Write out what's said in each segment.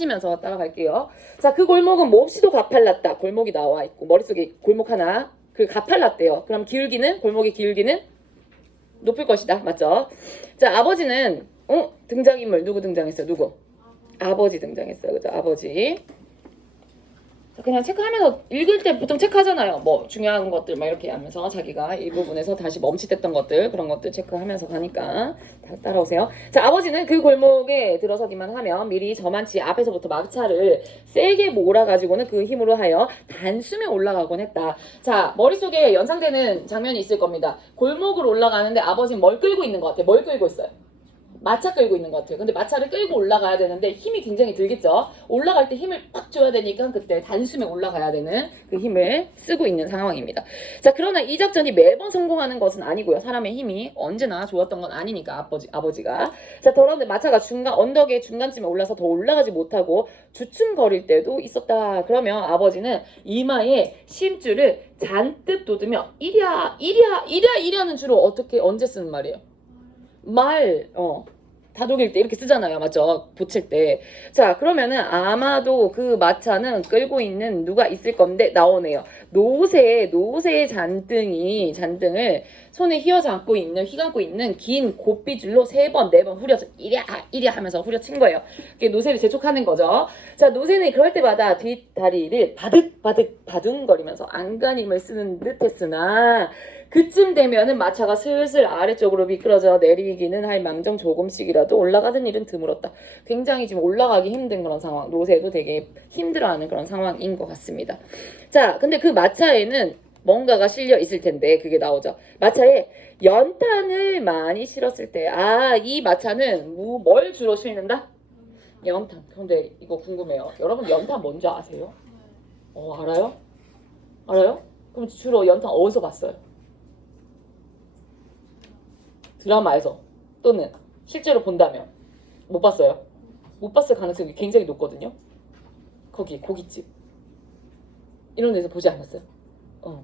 하시면서 따라갈게요. 자, 그 골목은 몹시도 가팔랐다. 골목이 나와 있고 머릿속에 골목 하나. 그 가팔랐대요. 그럼 기울기는 골목의 기울기는 높을 것이다. 맞죠? 자, 아버지는 등장인물 누구 등장했어요? 누구? 아버지 등장했어요. 그죠? 아버지. 그냥 체크하면서 읽을 때 보통 체크하잖아요. 뭐 중요한 것들 막 이렇게 하면서 자기가 이 부분에서 다시 멈칫했던 것들 그런 것들 체크하면서 가니까 따라오세요. 자, 아버지는 그 골목에 들어서기만 하면 미리 저만치 앞에서부터 막차를 세게 몰아가지고는 그 힘으로 하여 단숨에 올라가곤 했다. 자, 머릿속에 연상되는 장면이 있을 겁니다. 골목을 올라가는데 아버지는 뭘 끌고 있는 것 같아요. 뭘 끌고 있어요? 마차 끌고 있는 것 같아요. 근데 마차를 끌고 올라가야 되는데 힘이 굉장히 들겠죠. 올라갈 때 힘을 팍 줘야 되니까 그때 단숨에 올라가야 되는 그 힘을 쓰고 있는 상황입니다. 자, 그러나 이 작전이 매번 성공하는 것은 아니고요. 사람의 힘이 언제나 좋았던 건 아니니까 아버지가. 자, 그런데 마차가 언덕의 중간쯤에 올라서 더 올라가지 못하고 주춤거릴 때도 있었다. 그러면 아버지는 이마에 심줄을 잔뜩 돋으며 이랴는 주로 언제 쓰는 말이에요? 다독일 때 이렇게 쓰잖아요. 맞죠? 붙일 때. 자, 그러면은 아마도 그 마차는 끌고 있는 누가 있을 건데 나오네요. 노새의 잔등을 손에 휘감고 있는 긴 고삐줄로 3번, 4번 후려서 이랴 하면서 후려친 거예요. 이게 노새를 재촉하는 거죠. 자, 노새는 그럴 때마다 뒷다리를 바둥거리면서 안간힘을 쓰는 듯 했으나 그쯤 되면은 마차가 슬슬 아래쪽으로 미끄러져 내리기는 할 망정 조금씩이라도 올라가던 일은 드물었다. 굉장히 지금 올라가기 힘든 그런 상황. 노새도 되게 힘들어하는 그런 상황인 것 같습니다. 자, 근데 그 마차에는 뭔가가 실려 있을 텐데 그게 나오죠. 마차에 연탄을 많이 실었을 때, 이 마차는 뭘 주로 실는다? 연탄. 근데 이거 궁금해요. 여러분 연탄 뭔지 아세요? 알아요? 알아요? 그럼 주로 연탄 어디서 봤어요? 드라마에서 또는 실제로 본다면 못 봤어요? 못 봤을 가능성이 굉장히 높거든요. 거기 고깃집 이런 데서 보지 않았어요?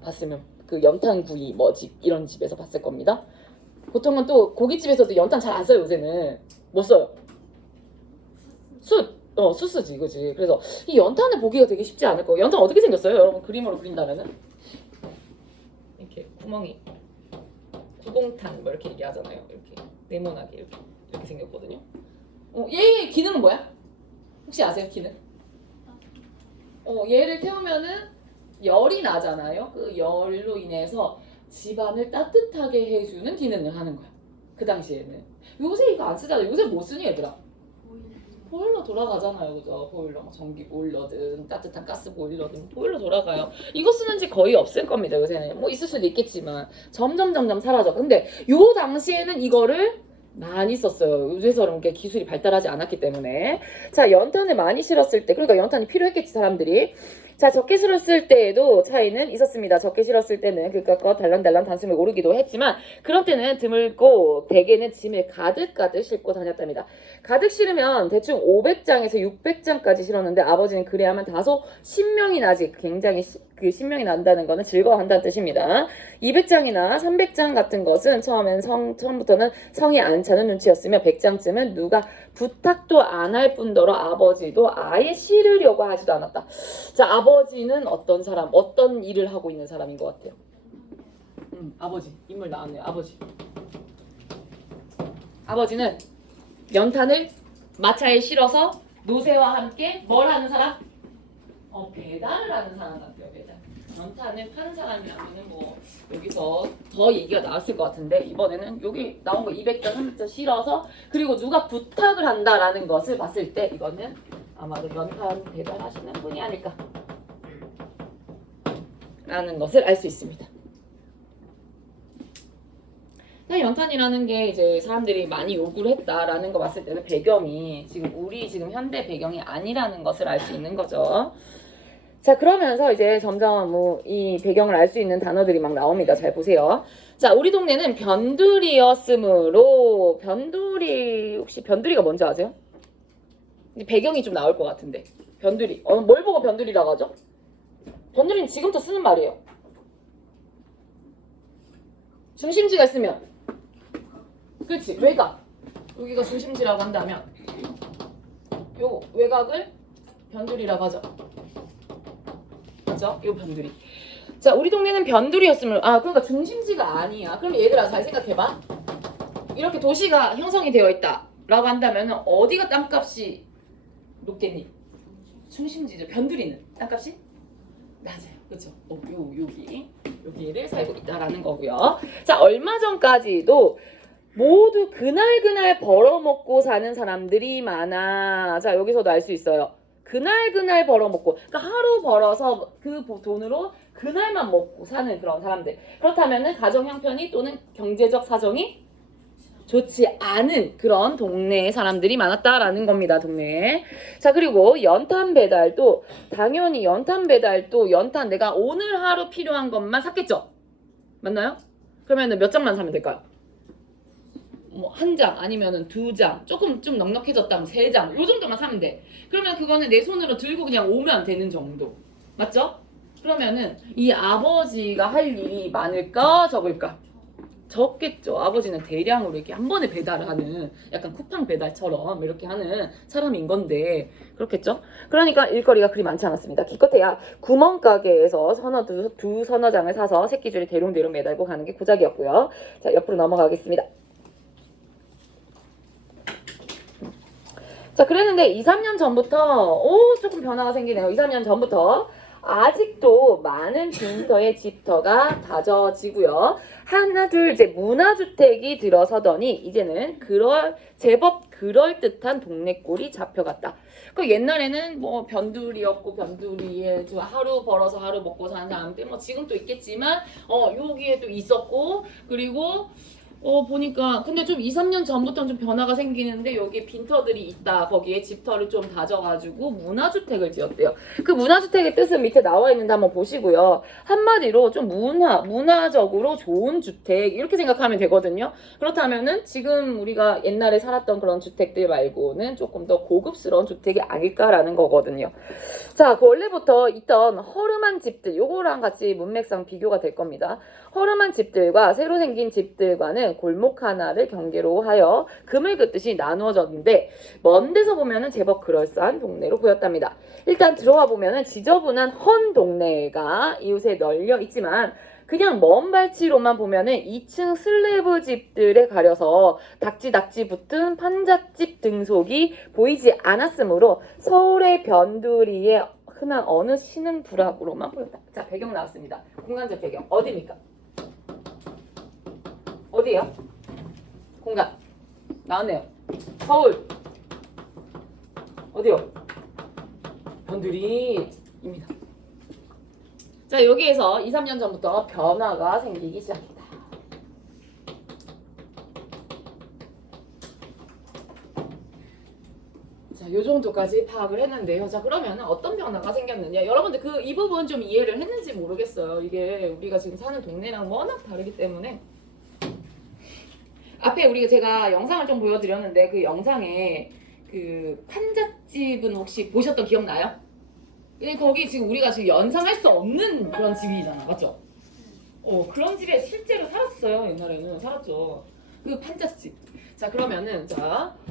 봤으면 그 연탄구이 집 이런 집에서 봤을 겁니다. 보통은 또 고깃집에서도 연탄 잘 안 써요. 요새는 뭐 써요? 숯 쓰지, 그지? 그래서 이 연탄을 보기가 되게 쉽지 않을 거예요. 연탄 어떻게 생겼어요? 여러분 그림으로 그린다면은 이렇게 구멍이 구공탄 뭐 이렇게 얘기하잖아요. 이렇게 네모나게 이렇게 생겼거든요. 얘의 기능은 뭐야? 혹시 아세요? 기능? 얘를 태우면은 열이 나잖아요. 그 열로 인해서 집안을 따뜻하게 해주는 기능을 하는 거야. 그 당시에는. 요새 이거 안 쓰잖아요. 요새 뭐 쓰니 얘들아? 보일러 돌아가잖아요. 그죠? 보일러, 전기 보일러든 따뜻한 가스 보일러든 보일러 돌아가요. 이거 쓰는 집 거의 없을 겁니다. 요새는. 뭐 있을 수도 있겠지만 점점 사라져. 근데 요 당시에는 이거를 많이 썼어요. 요새처럼 이렇게 기술이 발달하지 않았기 때문에. 자, 연탄을 많이 실었을 때, 그러니까 연탄이 필요했겠지, 사람들이. 자, 적게 실었을 때에도 차이는 있었습니다. 적게 실었을 때는 그깟 거 달랑달랑 단숨에 오르기도 했지만 그런 때는 드물고 대개는 짐을 가득 싣고 다녔답니다. 가득 실으면 대충 500장에서 600장까지 실었는데 아버지는 그래야만 다소 신명이 나지. 굉장히 그 신명이 난다는 거는 즐거워한다는 뜻입니다. 200장이나 300장 같은 것은 처음부터는 성이 안 차는 눈치였으며 100장쯤은 누가 부탁도 안 할 뿐더러 아버지도 아예 실으려고 하지도 않았다. 자, 아버지는 어떤 사람, 어떤 일을 하고 있는 사람인 것 같아요? 아버지, 인물 나왔네요. 아버지는 연탄을 마차에 실어서 노새와 함께 뭘 하는 사람? 배달을 하는 사람 같아요. 배달. 연탄을 파는 사람이라면은 뭐 여기서 더 얘기가 나왔을 것 같은데 이번에는 여기 나온 거 200장, 300장 실어서 그리고 누가 부탁을 한다라는 것을 봤을 때 이거는 아마도 연탄 배달하시는 분이 아닐까 라는 것을 알 수 있습니다. 연탄이라는 게 이제 사람들이 많이 요구를 했다라는 거 봤을 때는 배경이 우리 현대 배경이 아니라는 것을 알 수 있는 거죠. 자, 그러면서 이제 점점 이 배경을 알 수 있는 단어들이 막 나옵니다. 잘 보세요. 자, 우리 동네는 변두리였으므로 혹시 변두리가 뭔지 아세요? 배경이 좀 나올 것 같은데. 변두리. 뭘 보고 변두리라고 하죠? 변두리는 지금부터 쓰는 말이에요. 중심지가 있으면 그렇지, 외곽. 여기가 중심지라고 한다면 요 외곽을 변두리라고 하죠. 맞죠? 요 변두리. 자, 우리 동네는 변두리였으면 그러니까 중심지가 아니야. 그럼 얘들아 잘 생각해봐. 이렇게 도시가 형성이 되어 있다라고 한다면 어디가 땅값이 높겠니? 중심지죠. 변두리는 땅값이 낮아요. 그렇죠? 여기를 살고 있다라는 거고요. 자, 얼마 전까지도 모두 그날 벌어먹고 사는 사람들이 많아. 자, 여기서도 알 수 있어요. 그날 벌어먹고, 그러니까 하루 벌어서 그 돈으로 그날만 먹고 사는 그런 사람들. 그렇다면은 가정 형편이 또는 경제적 사정이 좋지 않은 그런 동네의 사람들이 많았다라는 겁니다. 동네에. 자, 그리고 연탄 배달도 당연히 연탄 내가 오늘 하루 필요한 것만 샀겠죠? 맞나요? 그러면은 몇 장만 사면 될까요? 뭐 한 장 아니면은 두 장, 조금 좀 넉넉해졌다면 세 장, 요 정도만 사면 돼. 그러면 그거는 내 손으로 들고 그냥 오면 되는 정도. 맞죠? 그러면은 이 아버지가 할 일이 많을까 적을까? 적겠죠. 아버지는 대량으로 이렇게 한 번에 배달을 하는 약간 쿠팡 배달처럼 이렇게 하는 사람인 건데 그렇겠죠. 그러니까 일거리가 그리 많지 않았습니다. 기껏해야 구멍가게에서 서너 장을 사서 새끼줄에 대롱대롱 매달고 가는 게 고작이었고요. 자, 옆으로 넘어가겠습니다. 자, 그랬는데 2, 3년 전부터 조금 변화가 생기네요. 2, 3년 전부터 아직도 많은 빈터의 집터가 다져지고요. 하나 둘 이제 문화주택이 들어서더니 이제는 제법 그럴듯한 동네꼴이 잡혀갔다. 그 옛날에는 뭐 변두리였고 변두리에 하루 벌어서 하루 먹고 사는 사람들 뭐 지금 또 있겠지만 여기에 또 있었고 그리고 보니까 근데 좀 2, 3년 전부터는 좀 변화가 생기는데 여기 빈터들이 있다. 거기에 집터를 좀 다져가지고 문화주택을 지었대요. 그 문화주택의 뜻은 밑에 나와 있는데 한번 보시고요. 한마디로 좀 문화적으로 좋은 주택 이렇게 생각하면 되거든요. 그렇다면은 지금 우리가 옛날에 살았던 그런 주택들 말고는 조금 더 고급스러운 주택이 아닐까라는 거거든요. 자, 그 원래부터 있던 허름한 집들 요거랑 같이 문맥상 비교가 될 겁니다. 허름한 집들과 새로 생긴 집들과는 골목 하나를 경계로 하여 금을 긋듯이 나누어졌는데 먼 데서 보면은 제법 그럴싸한 동네로 보였답니다. 일단 들어와 보면은 지저분한 헌 동네가 이웃에 널려 있지만 그냥 먼 발치로만 보면은 2층 슬래브 집들에 가려서 닥지 붙은 판잣집 등속이 보이지 않았으므로 서울의 변두리에 흔한 어느 신흥 부락으로만 보였다. 자, 배경 나왔습니다. 공간적 배경 어디입니까? 어디요? 공간 나왔네요. 서울 어디요? 변두리입니다. 자, 여기에서 2, 3년 전부터 변화가 생기기 시작합니다. 자, 요 정도까지 파악을 했는데요. 자, 그러면 어떤 변화가 생겼느냐? 여러분들 이 부분 좀 이해를 했는지 모르겠어요. 이게 우리가 지금 사는 동네랑 워낙 다르기 때문에 앞에 제가 영상을 좀 보여드렸는데 그 영상에 그 판잣집은 혹시 보셨던 기억나요? 거기 지금 우리가 지금 연상할 수 없는 그런 집이잖아, 맞죠? 그런 집에 실제로 살았어요. 옛날에는 살았죠. 그 판잣집. 자, 그러면은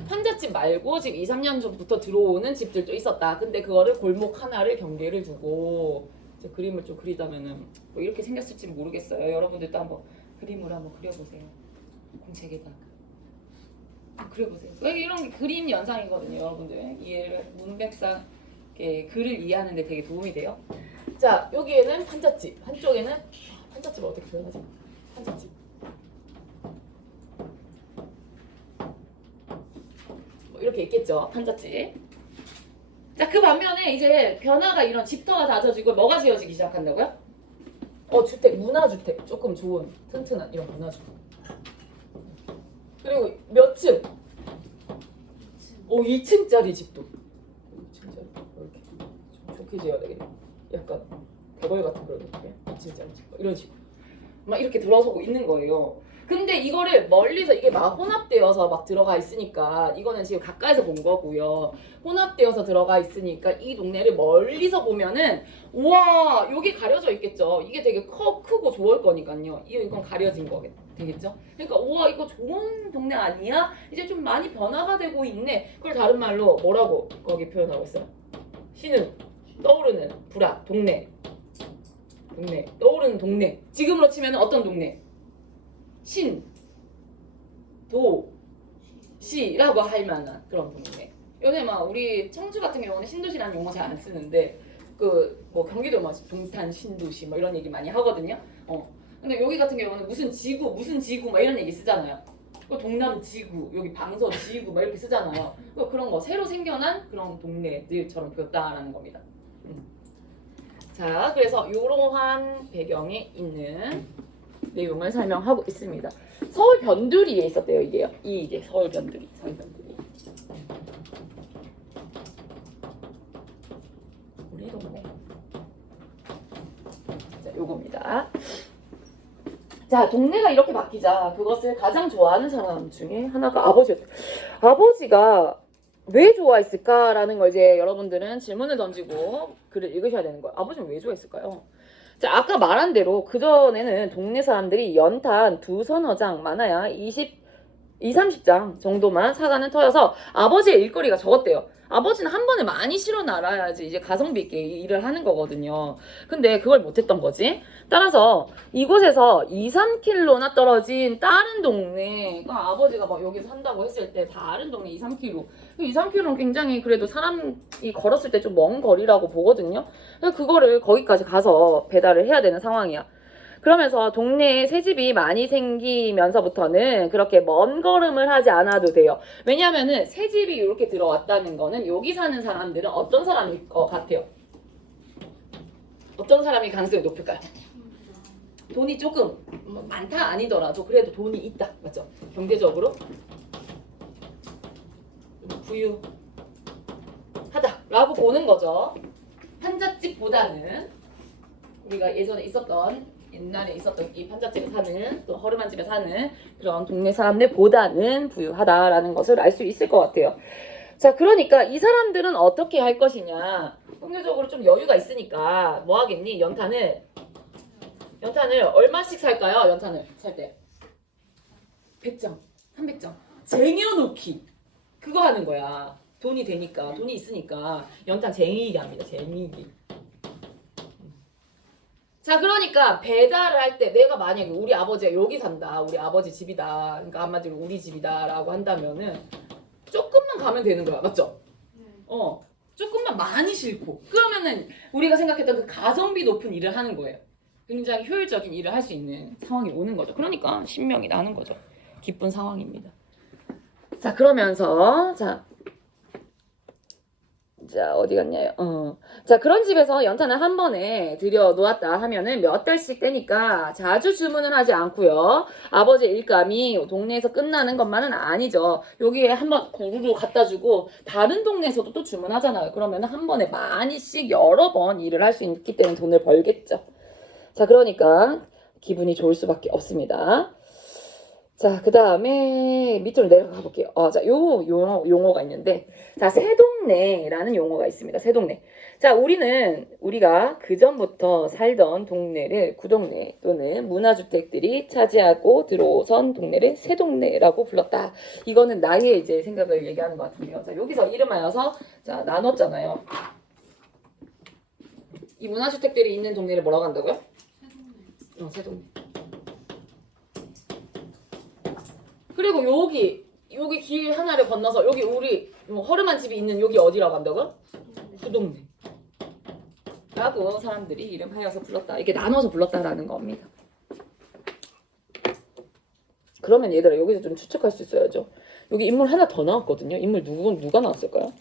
판잣집 말고 지금 2, 3년 전부터 들어오는 집들도 있었다. 근데 그거를 골목 하나를 경계를 두고 이제 그림을 좀 그리자면은 뭐 이렇게 생겼을지 모르겠어요. 여러분들도 한번 그림으로 한번 그려보세요. 공책에다가 그려보세요. 이런 게 그림 연상이거든요, 여러분들. 이해를 문맥상 글을 이해하는 데 되게 도움이 돼요. 자, 여기에는 판잣집, 한쪽에는 판잣집을 어떻게 표현하지? 판잣집. 뭐 이렇게 있겠죠, 판잣집. 자, 그 반면에 이제 변화가 이런 집터가 다져지고 뭐가 지어지기 시작한다고요? 주택, 문화주택. 조금 좋은, 튼튼한 이런 문화주택. 그리고 몇 층? 2층짜리 집도. 2층짜리. 이렇게 좀 좋게 지어야 되겠네. 약간 대궐 같은 그런 느낌. 2층짜리 집. 이런 식으로. 막 이렇게 들어서고 있는 거예요. 근데 이거를 멀리서 이게 막 혼합되어서 막 들어가 있으니까 이거는 지금 가까이서 본 거고요. 혼합되어서 들어가 있으니까 이 동네를 멀리서 보면은 우와, 여기 가려져 있겠죠. 이게 되게 크고 좋을 거니까요. 이건 가려진 거겠죠. 되겠죠? 그러니까 우와, 이거 좋은 동네 아니야? 이제 좀 많이 변화가 되고 있네. 그걸 다른 말로 뭐라고 거기 표현하고 있어요? 신흥, 떠오르는 불악, 동네, 떠오르는 동네. 지금으로 치면 어떤 동네? 신, 도, 시라고 할 만한 그런 동네. 요새 막 우리 청주 같은 경우는 신도시라는 용어 잘 안 쓰는데 그 뭐 경기도 막 동탄 신도시 뭐 이런 얘기 많이 하거든요. 근데 여기 같은 경우는 무슨 지구 막 이런 얘기 쓰잖아요. 그 동남 지구, 여기 방서 지구 막 이렇게 쓰잖아요. 그런 거 새로 생겨난 그런 동네들처럼 보였다라는 겁니다. 자, 그래서 이러한 배경에 있는 내용을 설명하고 있습니다. 서울 변두리에 있었대요, 이게요. 이게 서울 변두리. 우리 동네. 자, 요겁니다. 자, 동네가 이렇게 바뀌자 그것을 가장 좋아하는 사람 중에 하나가 아버지였대요. 아버지가 왜 좋아했을까라는 걸 이제 여러분들은 질문을 던지고 글을 읽으셔야 되는 거예요. 아버지는 왜 좋아했을까요? 자, 아까 말한 대로 그전에는 동네 사람들이 연탄 두서너 장 많아야 30장 정도만 사가는 터여서 아버지의 일거리가 적었대요. 아버지는 한 번에 많이 실어 놔야지 이제 가성비 있게 일을 하는 거거든요. 근데 그걸 못했던 거지. 따라서 이곳에서 2-3km나 떨어진 다른 동네가 아버지가 막 여기서 산다고 했을 때 다른 동네 2-3km. 2-3km는 굉장히 그래도 사람이 걸었을 때 좀 먼 거리라고 보거든요. 그래서 그거를 거기까지 가서 배달을 해야 되는 상황이야. 그러면서 동네에 새집이 많이 생기면서부터는 그렇게 먼 걸음을 하지 않아도 돼요. 왜냐하면은 새집이 이렇게 들어왔다는 거는 여기 사는 사람들은 어떤 사람일 것 같아요? 어떤 사람이 가능성이 높을까요? 돈이 조금 많다 아니더라도 그래도 돈이 있다. 맞죠? 경제적으로 부유하다라고 보는 거죠. 판잣집보다는 우리가 예전에 옛날에 있었던 이 판잣집에 사는 또 허름한 집에 사는 그런 동네 사람들보다는 부유하다라는 것을 알 수 있을 것 같아요. 자, 그러니까 이 사람들은 어떻게 할 것이냐. 경제적으로 좀 여유가 있으니까 뭐 하겠니? 연탄을 얼마씩 살까요? 연탄을 살 때 100장, 300장 쟁여놓기 그거 하는 거야. 돈이 되니까, 돈이 있으니까 연탄 쟁이기 합니다. 쟁이기. 자, 그러니까 배달을 할 때 내가 만약에 우리 아버지가 여기 산다, 우리 아버지 집이다, 그러니까 한마디로 우리 집이다라고 한다면은 조금만 가면 되는 거야, 맞죠? 조금만 많이 싣고 그러면은 우리가 생각했던 그 가성비 높은 일을 하는 거예요. 굉장히 효율적인 일을 할 수 있는 상황이 오는 거죠. 그러니까 신명이 나는 거죠. 기쁜 상황입니다. 자, 그러면서 자, 어디 갔냐요? 자, 그런 집에서 연탄을 한 번에 들여 놓았다 하면은 몇 달씩 떼니까 자주 주문을 하지 않고요. 아버지의 일감이 동네에서 끝나는 것만은 아니죠. 여기에 한번 구루루 갖다 주고 다른 동네에서도 또 주문하잖아요. 그러면은 한 번에 많이씩 여러 번 일을 할 수 있기 때문에 돈을 벌겠죠. 자, 그러니까 기분이 좋을 수밖에 없습니다. 자, 그 다음에 밑으로 내려가 볼게요. 자, 용어가 있는데, 자, 새동네라는 용어가 있습니다. 새동네. 자, 우리가 그전부터 살던 동네를 구동네 또는 문화주택들이 차지하고 들어선 동네를 새동네라고 불렀다. 이거는 나의 이제 생각을 얘기하는 것 같은데요. 자, 여기서 이름하여서, 자, 나눴잖아요. 이 문화주택들이 있는 동네를 뭐라고 한다고요? 새동네. 그리고 여기 길 하나를 건너서 여기 우리 허름한 집이 있는 여기 어디라고 한다고요? 구동네 라고 사람들이 이름하여서 불렀다. 이게 나눠서 불렀다라는 겁니다. 그러면 얘들아 여기서 좀 추측할 수 있어야죠. 여기 인물 하나 더 나왔거든요. 인물 누가 나왔을까요?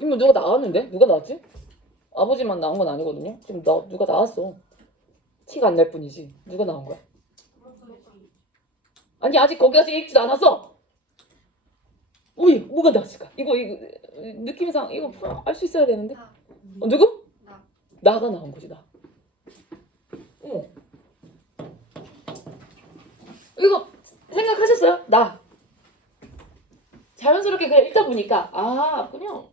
인물 누가 나왔는데? 누가 나왔지? 아버지만 나온 건 아니거든요. 지금 누가 나왔어. 티가 안 날 뿐이지. 누가 나온 거야? 아니 아직 거기까지 읽지도 않았어. 어이 뭐가 나왔을까? 이거 느낌상 이거 알 수 있어야 되는데. 누구? 나가 나온 거지 나. 이거 생각하셨어요? 나. 자연스럽게 그냥 읽다 보니까 그냥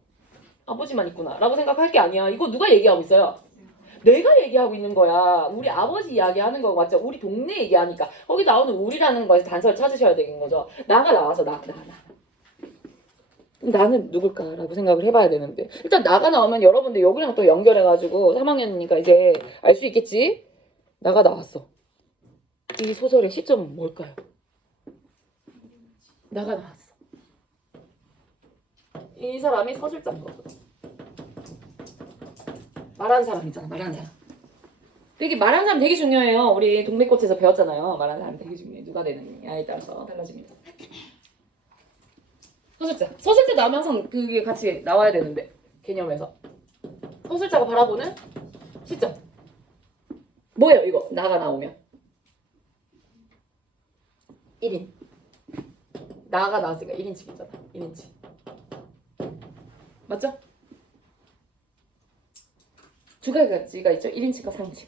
아버지만 있구나 라고 생각할 게 아니야. 이거 누가 얘기하고 있어요? 내가 얘기하고 있는 거야. 우리 아버지 이야기하는 거 맞죠? 우리 동네 얘기하니까 거기 나오는 우리라는 거에서 단서를 찾으셔야 되는 거죠. 나가 나와서 나. 나는 누굴까라고 생각을 해봐야 되는데 일단 나가 나오면 여러분들 여기랑 또 연결해가지고 3학년이니까 이제 알 수 있겠지? 나가 나왔어. 이 소설의 시점은 뭘까요? 나가 나왔어. 이 사람이 서술자인 거거든. 말하는 사람이잖아. 말하는 사람. 되게 말하는 사람 되게 중요해요. 우리 동백꽃에서 배웠잖아요. 말하는 사람 되게 중요해. 누가 되느냐에 따라서 달라집니다. 서술자. 서술자 나오면 항상 그게 같이 나와야 되는데 개념에서. 서술자가 바라보는 시점. 뭐예요 이거? 나가 나오면 1인. 나가 나왔으니까 1인칭이잖아. 1인칭. 맞죠? 두 가지가 있죠. 1인칭과 3인칭.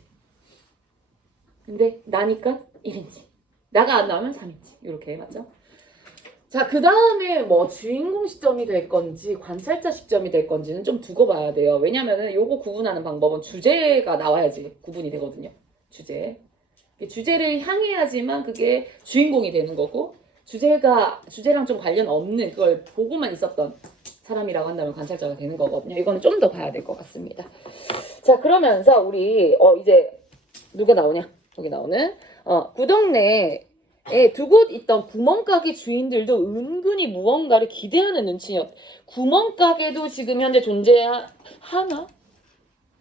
근데 나니까 1인칭. 나가 안 나오면 3인칭. 이렇게 맞죠? 자, 그 다음에 뭐 주인공 시점이 될 건지 관찰자 시점이 될 건지는 좀 두고 봐야 돼요. 왜냐면은 요거 구분하는 방법은 주제가 나와야지 구분이 되거든요. 주제를 향해야지만 그게 주인공이 되는 거고 주제랑 좀 관련 없는 그걸 보고만 있었던 사람이라고 한다면 관찰자가 되는 거거든요. 이거는 좀 더 봐야 될 것 같습니다. 자, 그러면서 우리 이제 누가 나오냐? 여기 나오는 구덕내에 두 곳 있던 구멍가게 주인들도 은근히 무언가를 기대하는 눈치였. 구멍가게도 지금 현재 존재하나?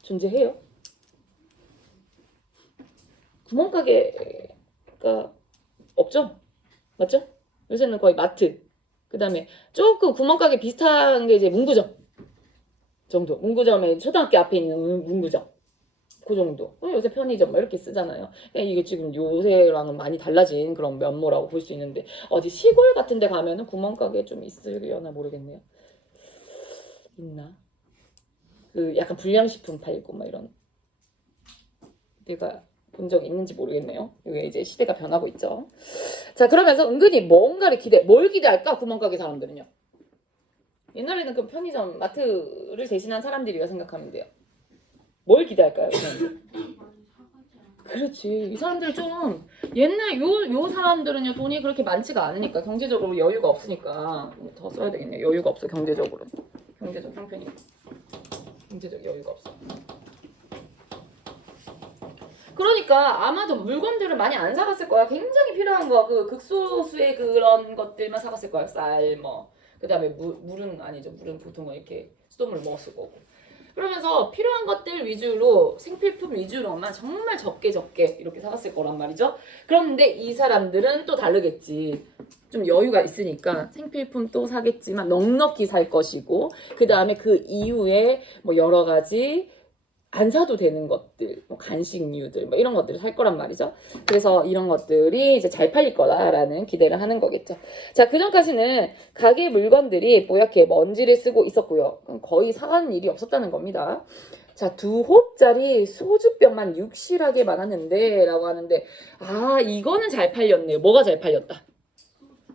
존재해요? 구멍가게가 없죠? 맞죠? 요새는 거의 마트. 그 다음에 조금 구멍가게 비슷한 게 이제 문구점 정도. 문구점에 초등학교 앞에 있는 문구점. 그 정도. 요새 편의점 이렇게 쓰잖아요. 이게 지금 요새랑은 많이 달라진 그런 면모라고 볼 수 있는데 어디 시골 같은 데 가면은 구멍가게 좀 있으려나 모르겠네요. 있나? 그 약간 불량식품 팔고 막 이런 내가 본 적 있는지 모르겠네요. 이게 이제 시대가 변하고 있죠. 자, 그러면서 은근히 뭔가를 뭘 기대할까? 구멍가게 사람들은요. 옛날에는 그 편의점, 마트를 대신한 사람들이라 생각하면 돼요. 뭘 기대할까요? 그렇지. 이 사람들 좀 옛날 요 사람들은요 돈이 그렇게 많지가 않으니까 경제적으로 여유가 없으니까 더 써야 되겠네요. 여유가 없어 경제적으로. 경제적 형편이 경제적 여유가 없어. 그러니까 아마도 물건들을 많이 안 사갔을 거야. 굉장히 필요한 거, 그 극소수의 그런 것들만 사갔을 거야. 쌀, 뭐. 그 다음에 물은 아니죠. 물은 보통은 이렇게 수돗물 먹었을 거고. 그러면서 필요한 것들 위주로, 생필품 위주로만 정말 적게 이렇게 사갔을 거란 말이죠. 그런데 이 사람들은 또 다르겠지. 좀 여유가 있으니까 생필품 또 사겠지만 넉넉히 살 것이고, 그 다음에 그 이후에 뭐 여러 가지 안 사도 되는 것들, 뭐 간식류들, 뭐 이런 것들을 살 거란 말이죠. 그래서 이런 것들이 이제 잘 팔릴 거라라는 기대를 하는 거겠죠. 자, 그 전까지는 가게 물건들이 뽀얗게 먼지를 쓰고 있었고요. 거의 사가는 일이 없었다는 겁니다. 자, 2홉짜리 소주병만 육실하게 많았는데 라고 하는데 이거는 잘 팔렸네요. 뭐가 잘 팔렸다?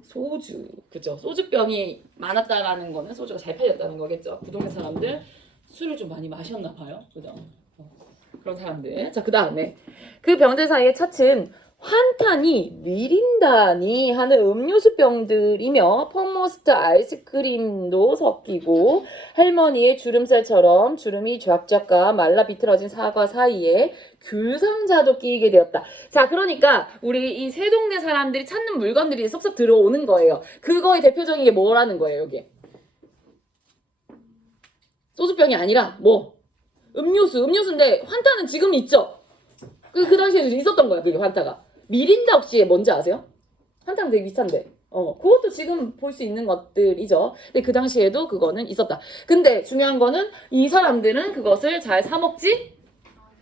소주. 그죠? 소주병이 많았다라는 거는 소주가 잘 팔렸다는 거겠죠. 부동산 사람들 술을 좀 많이 마셨나 봐요. 그죠? 그런 사람들. 자, 그 다음에 그 병들 사이에 차츰 환타니, 미린다니 하는 음료수 병들이며 퍼머스트 아이스크림도 섞이고 할머니의 주름살처럼 주름이 쫙쫙가 말라 비틀어진 사과 사이에 귤상자도 끼게 되었다. 자, 그러니까 우리 이 세 동네 사람들이 찾는 물건들이 쏙쏙 들어오는 거예요. 그거의 대표적인 게 뭐라는 거예요, 여기? 소주병이 아니라 뭐 음료수인데 환타는 지금 있죠. 그 당시에도 있었던 거야. 그게 환타가. 미린다 혹시 뭔지 아세요? 환타는 되게 비싼데. 그것도 지금 볼 수 있는 것들이죠. 근데 그 당시에도 그거는 있었다. 근데 중요한 거는 이 사람들은 그것을 잘 사 먹지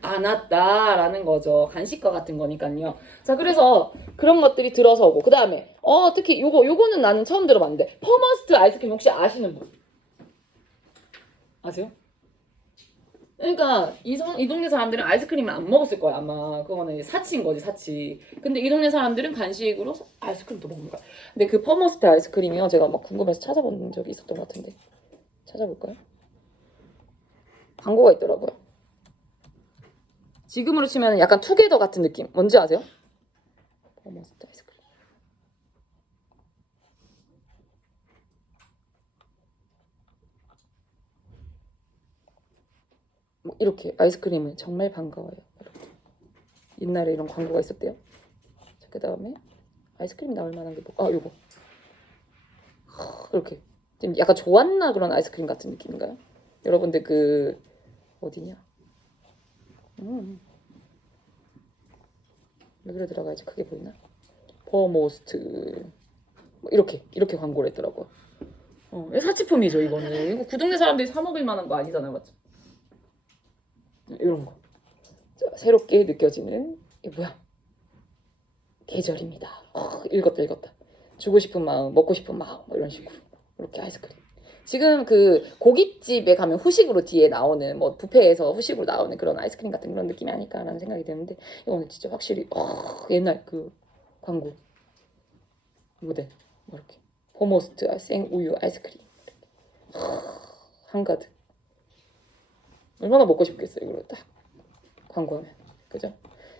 않았다라는 거죠. 간식과 같은 거니까요. 자, 그래서 그런 것들이 들어서 오고 그 다음에 특히 요거는 나는 처음 들어봤는데 퍼머스트 아이스크림 혹시 아시는 분? 아세요? 그러니까 이 동네 사람들은 아이스크림을 안 먹었을 거야 아마. 그거는 사치인 거지 사치. 근데 이 동네 사람들은 간식으로 아이스크림도 먹는 거야. 근데 그 퍼머스트 아이스크림이요 제가 막 궁금해서 찾아본 적이 있었던 것 같은데 찾아볼까요? 광고가 있더라고요. 지금으로 치면 약간 투게더 같은 느낌. 뭔지 아세요? 퍼머스트 아이스크림. 뭐 이렇게 아이스크림은 정말 반가워요. 이렇게. 옛날에 이런 광고가 있었대요. 자, 그 다음에 아이스크림 나올 만한 게 뭐? 아, 요거. 이렇게 좀 약간 조안나 그런 아이스크림 같은 느낌인가요? 여러분들 그 어디냐? 여기로 들어가야지 크게 보이나? 버모스트 뭐 이렇게 광고를 했더라고. 사치품이죠 이거는. 이거 구동네 사람들이 사 먹을 만한 거 아니잖아요, 맞죠? 이런 거. 자, 새롭게 느껴지는 이게 뭐야? 계절입니다. 읽었다. 주고 싶은 마음, 먹고 싶은 마음, 뭐 이런 식으로 이렇게 아이스크림. 지금 그 고깃집에 가면 후식으로 뒤에 나오는 뭐 뷔페에서 후식으로 나오는 그런 아이스크림 같은 그런 느낌이 아닐까라는 생각이 드는데 이거는 진짜 확실히 옛날 그 광고 모델 뭐 이렇게 포모스트 생우유 아이스크림 한가득 얼마나 먹고 싶겠어요 이걸 딱 광고하면 그죠?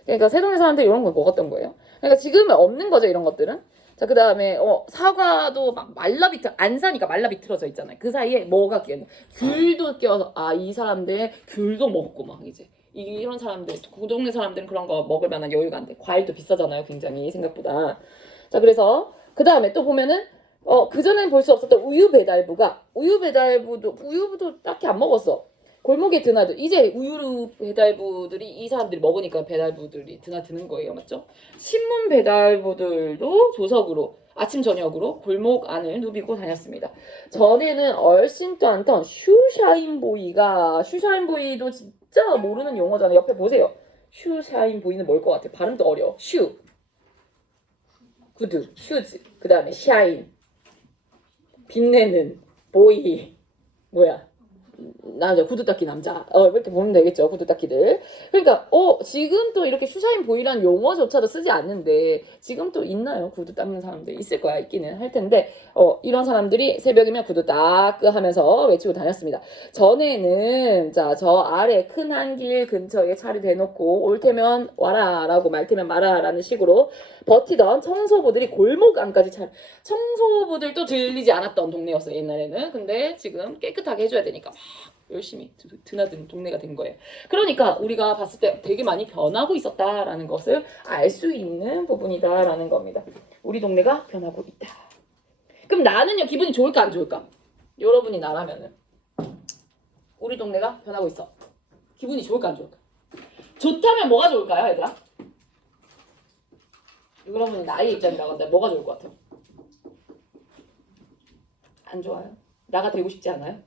그러니까 세동네 사람들이 이런 걸 먹었던 거예요. 그러니까 지금은 없는 거죠 이런 것들은. 자, 그 다음에 사과도 막 안 사니까 말라 비틀어져 있잖아요. 그 사이에 뭐가 끼었냐, 귤도 끼어서 이 사람들 귤도 먹고 막 이제 이런 사람들 그 동네 사람들은 그런 거 먹을 만한 여유가 안 돼. 과일도 비싸잖아요 굉장히 생각보다. 자, 그래서 그 다음에 또 보면은 그전엔 볼 수 없었던 우유도 딱히 안 먹었어. 골목에 드나들 이제 우유 배달부들이 이 사람들이 먹으니까 배달부들이 드나드는 거예요, 맞죠? 신문 배달부들도 조석으로 아침 저녁으로 골목 안을 누비고 다녔습니다. 전에는 얼씬도 않던 슈샤인보이도 진짜 모르는 용어잖아요. 옆에 보세요. 슈샤인보이는 뭘 것 같아요? 발음도 어려워. 구두, 슈즈, 그 다음에 샤인, 빛내는 보이, 뭐야? 남자 구두 닦기 남자 이렇게 보면 되겠죠 구두 닦기들. 그러니까 지금 또 이렇게 슈샤인 보이란 용어조차도 쓰지 않는데 지금 또 있나요? 구두 닦는 사람들 있을 거야. 있기는 할 텐데 이런 사람들이 새벽이면 구두 닦으 하면서 외치고 다녔습니다. 전에는 자, 저 아래 큰 한길 근처에 차를 대놓고 올 테면 와라 라고 말 테면 마라 라는 식으로 버티던 청소부들이 골목 안까지 청소부들도 들리지 않았던 동네였어요 옛날에는. 근데 지금 깨끗하게 해줘야 되니까 막 열심히 드나드는 동네가 된 거예요. 그러니까 우리가 봤을 때 되게 많이 변하고 있었다라는 것을 알 수 있는 부분이다라는 겁니다. 우리 동네가 변하고 있다. 그럼 나는요 기분이 좋을까 안 좋을까? 여러분이 나라면은 우리 동네가 변하고 있어. 기분이 좋을까 안 좋을까? 좋다면 뭐가 좋을까요, 얘들아? 여러분이 나의 입장이라고 한다. 뭐가 좋을 것 같아요? 안 좋아요? 나가 되고 싶지 않아요?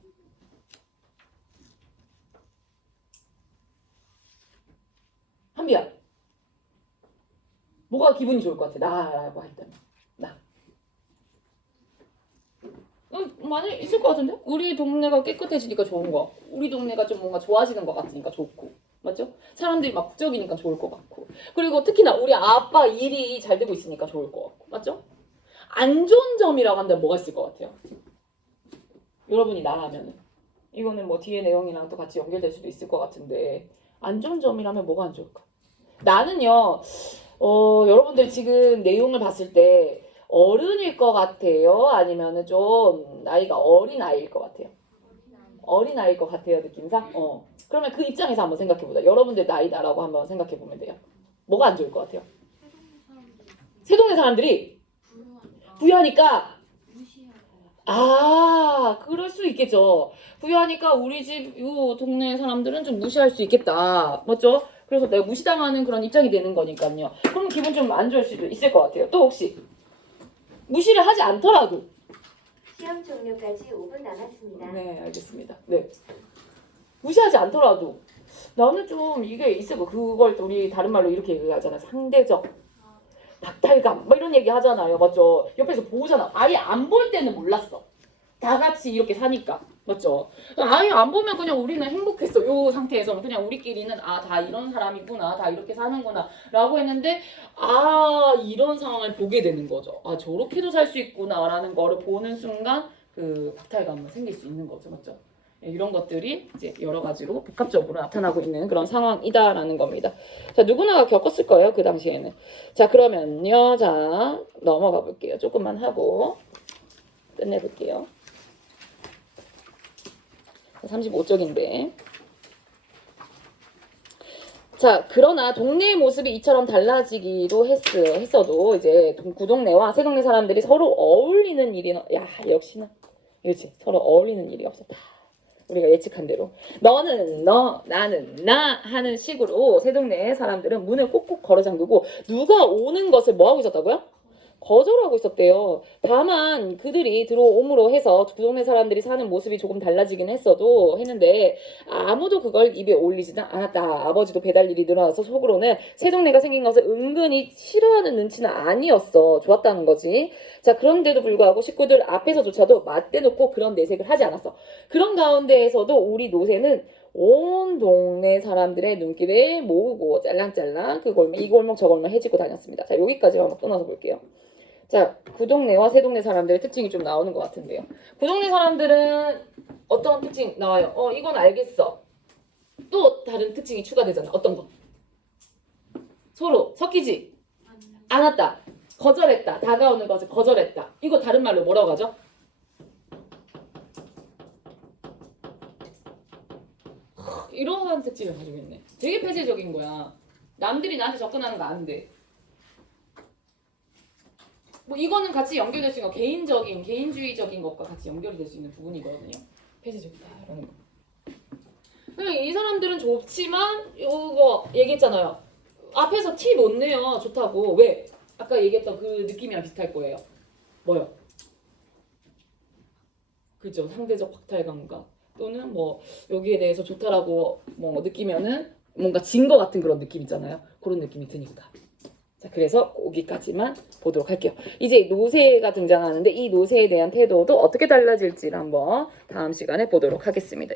한비야, 뭐가 기분이 좋을 것 같아? 나라고 할 때는 나. 많이 있을 것 같은데? 우리 동네가 깨끗해지니까 좋은 거, 우리 동네가 좀 뭔가 좋아지는 것 같으니까 좋고, 맞죠? 사람들이 막 부쩍이니까 좋을 것 같고, 그리고 특히나 우리 아빠 일이 잘 되고 있으니까 좋을 것 같고, 맞죠? 안 좋은 점이라고 한다면 뭐가 있을 것 같아요? 여러분이 나라면은 이거는 뭐 뒤에 내용이랑 또 같이 연결될 수도 있을 것 같은데 안 좋은 점이라면 뭐가 안 좋을까? 나는요, 여러분들 지금 내용을 봤을 때 어른일 것 같아요? 아니면은 좀 나이가 어린 아이일 것 같아요? 어린 아이일 것 같아요, 느낌상? 그러면 그 입장에서 한번 생각해보자. 여러분들 나이다라고 한번 생각해보면 돼요. 뭐가 안 좋을 것 같아요? 세동네 사람들이 부유하니까 그럴 수 있겠죠. 부유하니까 우리 집 요 동네 사람들은 좀 무시할 수 있겠다. 맞죠? 그래서 내가 무시당하는 그런 입장이 되는 거니까요. 그럼 기분 좀 안 좋을 수도 있을 것 같아요. 또 혹시 무시를 하지 않더라도 시험 종료까지 5분 남았습니다. 네, 알겠습니다. 네. 무시하지 않더라도 나는 좀 이게 있을 거. 그걸 또 우리 다른 말로 이렇게 얘기하잖아. 상대적 박탈감 뭐 이런 얘기 하잖아요. 맞죠? 옆에서 보잖아. 아예 안 볼 때는 몰랐어. 다 같이 이렇게 사니까. 맞죠? 아예 안 보면 그냥 우리는 행복했어. 요 상태에서는 그냥 우리끼리는 다 이런 사람이구나. 다 이렇게 사는구나. 라고 했는데 이런 상황을 보게 되는 거죠. 저렇게도 살 수 있구나. 라는 거를 보는 순간 그 박탈감은 생길 수 있는 거죠. 맞죠? 이런 것들이 이제 여러 가지로 복합적으로 나타나고 있는 그런 상황이다라는 겁니다. 자, 누구나가 겪었을 거예요. 그 당시에는. 자, 그러면요. 자, 넘어가 볼게요. 조금만 하고 끝내볼게요. 35쪽인데 자, 그러나 동네의 모습이 이처럼 달라지기도 했어도 이제 구동네와 새동네 사람들이 서로 어울리는 일이 야, 역시나 그렇지. 서로 어울리는 일이 없었다. 우리가 예측한 대로 너는 너, 나는 나 하는 식으로 새동네 사람들은 문을 꼭꼭 걸어 잠그고 누가 오는 것을 뭐 하고 있었다고요? 거절하고 있었대요. 다만 그들이 들어옴으로 해서 그 동네 사람들이 사는 모습이 조금 달라지긴 했는데 아무도 그걸 입에 올리지는 않았다. 아버지도 배달 일이 늘어나서 속으로는 새 동네가 생긴 것을 은근히 싫어하는 눈치는 아니었어. 좋았다는 거지. 자, 그런데도 불구하고 식구들 앞에서조차도 맞대놓고 그런 내색을 하지 않았어. 그런 가운데에서도 우리 노새는 온 동네 사람들의 눈길을 모으고 짤랑짤랑 이 골목 저 골목 해지고 다녔습니다. 자, 여기까지 한번 끊어서 볼게요. 자, 구동네와 새동네 사람들의 특징이 좀 나오는 것 같은데요. 구동네 사람들은 어떤 특징 나와요? 이건 알겠어. 또 다른 특징이 추가되잖아. 어떤 거? 서로 섞이지 않았다. 거절했다. 다가오는 것을 거절했다. 이거 다른 말로 뭐라고 하죠? 이러한 특징을 가지고 있네. 되게 폐쇄적인 거야. 남들이 나한테 접근하는 거 아는데. 뭐 이거는 같이 연결될 수 있는 거, 개인주의적인 것과 같이 연결이 될 수 있는 부분이거든요. 폐쇄적이다 이런 거. 그냥 이 사람들은 좁지만 이거 얘기했잖아요. 앞에서 티 못 내요. 좋다고. 왜? 아까 얘기했던 그 느낌이랑 비슷할 거예요. 뭐요? 그죠? 상대적 박탈감과 또는 뭐 여기에 대해서 좋다라고 뭐 느끼면은 뭔가 진 거 같은 그런 느낌 있잖아요. 그런 느낌이 드니까. 자, 그래서 거기까지만 보도록 할게요. 이제 노새가 등장하는데 이 노새에 대한 태도도 어떻게 달라질지를 한번 다음 시간에 보도록 하겠습니다.